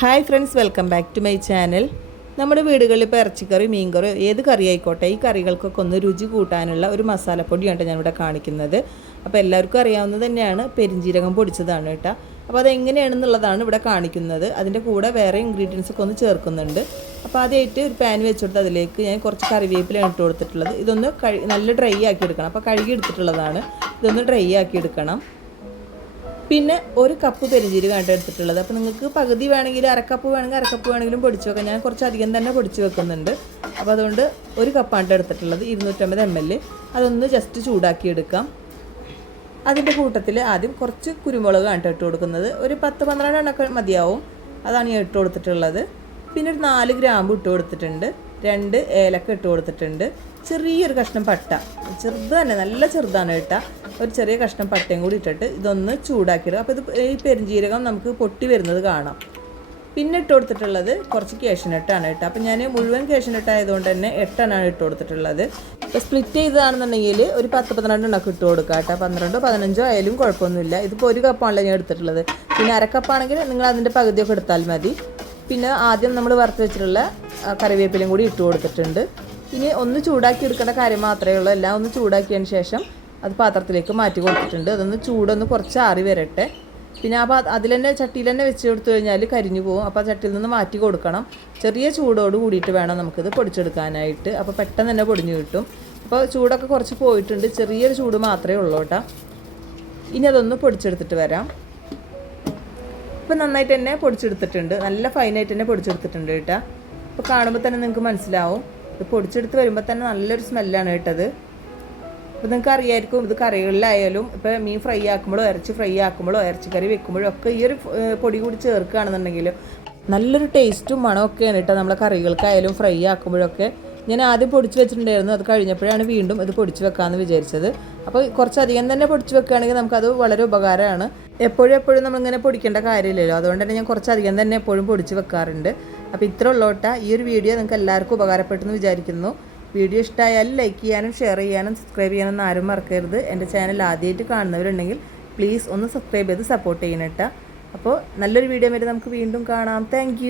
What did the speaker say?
Hi friends, welcome back to my channel. നമ്മുടെ വീടുകളിൽ ഇപ്പോൾ ഇറച്ചിക്കറി, മീൻകറി, ഏത് കറി ആയിക്കോട്ടെ, ഈ കറികൾക്കൊക്കെ ഒന്ന് രുചി കൂട്ടാനുള്ള ഒരു മസാലപ്പൊടിയാണ് ഞാനിവിടെ കാണിക്കുന്നത്. അപ്പോൾ എല്ലാവർക്കും അറിയാവുന്നത് തന്നെയാണ്, പെരിഞ്ജീരകം പൊടിച്ചതാണ് കേട്ടോ. അപ്പോൾ അതെങ്ങനെയാണെന്നുള്ളതാണ് ഇവിടെ കാണിക്കുന്നത്. അതിൻ്റെ കൂടെ വേറെ ഇൻഗ്രീഡിയൻസ് ഒക്കെ ഒന്ന് ചേർക്കുന്നുണ്ട്. അപ്പോൾ ആദ്യമായിട്ട് ഒരു പാൻ വെച്ചെടുത്ത് അതിലേക്ക് ഞാൻ കുറച്ച് കറിവേപ്പിലാണ് ഇട്ട് കൊടുത്തിട്ടുള്ളത്. ഇതൊന്ന് നല്ല ഡ്രൈ ആക്കി എടുക്കണം. അപ്പോൾ കഴുകി എടുത്തിട്ടുള്ളതാണ്. ഇതൊന്ന് ഡ്രൈ ആക്കി എടുക്കണം. പിന്നെ ഒരു കപ്പ് പെരിഞ്ജീരകമാണ് എടുത്തിട്ടുള്ളത്. അപ്പോൾ നിങ്ങൾക്ക് പകുതി വേണമെങ്കിൽ അരക്കപ്പ് വേണമെങ്കിലും പൊടിച്ച് വെക്കാം. ഞാൻ കുറച്ച് അധികം തന്നെ പൊടിച്ച് വെക്കുന്നുണ്ട്. അപ്പോൾ അതുകൊണ്ട് ഒരു കപ്പാണ് എടുത്തിട്ടുള്ളത്, 250 ml. അതൊന്ന് ജസ്റ്റ് ചൂടാക്കി എടുക്കാം. അതിൻ്റെ കൂട്ടത്തിൽ ആദ്യം കുറച്ച് കുരുമുളകാണ് ഇട്ട് കൊടുക്കുന്നത്. ഒരു 10-12 എണ്ണമൊക്കെ മതിയാവും. അതാണ് ഞാൻ ഇട്ട് കൊടുത്തിട്ടുള്ളത്. പിന്നെ ഒരു 4 ഗ്രാമ്പ് ഇട്ട് കൊടുത്തിട്ടുണ്ട്. 2 ഏലക്ക ഇട്ട് കൊടുത്തിട്ടുണ്ട്. ചെറിയൊരു കഷ്ണം പട്ട, ചെറുത് തന്നെ, നല്ല ചെറുതാണ് കേട്ടോ. ഒരു ചെറിയ കഷ്ണം പട്ടയും കൂടി ഇട്ടിട്ട് ഇതൊന്ന് ചൂടാക്കിയിടുക. അപ്പോൾ ഈ പെരിഞ്ജീരകം നമുക്ക് പൊട്ടി വരുന്നത് കാണാം. പിന്നെ ഇട്ട് കൊടുത്തിട്ടുള്ളത് കുറച്ച് കാഷ്യൂനട്ടാണ് കേട്ടോ. അപ്പോൾ ഞാൻ മുഴുവൻ കാഷ്യൂനട്ട് ആയതുകൊണ്ട് തന്നെ 8 എണ്ണമാണ് ഇട്ട് കൊടുത്തിട്ടുള്ളത്. ഇപ്പോൾ സ്പ്ലിറ്റ് ചെയ്തതാണെന്നുണ്ടെങ്കിൽ ഒരു 10-12 എണ്ണമൊക്കെ ഇട്ട് കൊടുക്കുക കേട്ടോ. 12-15 ആയാലും കുഴപ്പമൊന്നുമില്ല. ഇതിപ്പോൾ ഒരു കപ്പാണല്ലോ ഞാൻ എടുത്തിട്ടുള്ളത്. പിന്നെ അരക്കപ്പാണെങ്കിൽ നിങ്ങൾ അതിൻ്റെ പകുതിയൊക്കെ എടുത്താൽ മതി. പിന്നെ ആദ്യം നമ്മൾ വറുത്ത് വെച്ചിട്ടുള്ള കറിവേപ്പിലയും കൂടി ഇട്ട് കൊടുത്തിട്ടുണ്ട്. ഇനി ഒന്ന് ചൂടാക്കി എടുക്കേണ്ട കാര്യം മാത്രമേ ഉള്ളൂ. എല്ലാം ഒന്ന് ചൂടാക്കിയതിന് ശേഷം അത് പാത്രത്തിലേക്ക് മാറ്റി കൊടുത്തിട്ടുണ്ട്. അതൊന്ന് ചൂടൊന്ന് കുറച്ച് ആറി വരട്ടെ. പിന്നെ അതിൽ തന്നെ ചട്ടിയിൽ തന്നെ വെച്ച് കൊടുത്തു കഴിഞ്ഞാൽ കരിഞ്ഞു പോകും. അപ്പോൾ ആ ചട്ടിയിൽ നിന്ന് മാറ്റി കൊടുക്കണം. ചെറിയ ചൂടോട് കൂടിയിട്ട് വേണം നമുക്കിത് പൊടിച്ചെടുക്കാനായിട്ട്. അപ്പോൾ പെട്ടെന്ന് തന്നെ പൊടിഞ്ഞു കിട്ടും. അപ്പോൾ ചൂടൊക്കെ കുറച്ച് പോയിട്ടുണ്ട്. ചെറിയൊരു ചൂട് മാത്രമേ ഉള്ളൂ കേട്ടോ. ഇനി അതൊന്ന് പൊടിച്ചെടുത്തിട്ട് വരാം. ഇപ്പം നന്നായിട്ട് തന്നെ പൊടിച്ചെടുത്തിട്ടുണ്ട്. നല്ല ഫൈനായിട്ട് തന്നെ പൊടിച്ചെടുത്തിട്ടുണ്ട് കേട്ടോ. അപ്പോൾ കാണുമ്പോൾ തന്നെ നിങ്ങൾക്ക് മനസ്സിലാവും. ഇത് പൊടിച്ചെടുത്ത് വരുമ്പോൾ തന്നെ നല്ലൊരു സ്മെല്ലാണ് കേട്ടത്. അപ്പോൾ നിങ്ങൾക്ക് അറിയായിരിക്കും, ഇത് കറികളിലായാലും ഇപ്പോൾ മീൻ ഫ്രൈ ആക്കുമ്പോഴോ ഇറച്ചി ഫ്രൈ ആക്കുമ്പോഴോ ഇറച്ചിക്കറി വെക്കുമ്പോഴോ ഒക്കെ ഈ ഒരു പൊടി കൂടി ചേർക്കുകയാണെന്നുണ്ടെങ്കിൽ നല്ലൊരു ടേസ്റ്റും മണമൊക്കെയാണ് കേട്ടോ. നമ്മളെ കറികൾക്കായാലും ഫ്രൈ ആക്കുമ്പോഴൊക്കെ. ഞാൻ ആദ്യം പൊടിച്ച് വെച്ചിട്ടുണ്ടായിരുന്നു. അത് കഴിഞ്ഞപ്പോഴാണ് വീണ്ടും ഇത് പൊടിച്ച് വെക്കാമെന്ന് വിചാരിച്ചത്. അപ്പോൾ കുറച്ചധികം തന്നെ പൊടിച്ച് വെക്കുകയാണെങ്കിൽ നമുക്കത് വളരെ ഉപകാരമാണ്. എപ്പോഴും നമ്മളിങ്ങനെ പൊടിക്കേണ്ട കാര്യമില്ലല്ലോ. അതുകൊണ്ട് തന്നെ ഞാൻ കുറച്ചധികം തന്നെ എപ്പോഴും പൊടിച്ച് വെക്കാറുണ്ട്. അപ്പോൾ ഇത്ര ഉള്ളോട്ടാ. ഈ ഒരു വീഡിയോ നിങ്ങൾക്ക് എല്ലാവർക്കും ഉപകാരപ്പെട്ടെന്ന് വിചാരിക്കുന്നു. വീഡിയോ ഇഷ്ടമായാലും ലൈക്ക് ചെയ്യാനും ഷെയർ ചെയ്യാനും സബ്സ്ക്രൈബ് ചെയ്യാനൊന്നും ആരും മറക്കരുത്. എൻ്റെ ചാനൽ ആദ്യമായിട്ട് കാണുന്നവരുണ്ടെങ്കിൽ പ്ലീസ് ഒന്ന് സബ്സ്ക്രൈബ് ചെയ്ത് സപ്പോർട്ട് ചെയ്യണം കേട്ടോ. അപ്പോൾ നല്ലൊരു വീഡിയോ വരെ നമുക്ക് വീണ്ടും കാണാം. താങ്ക്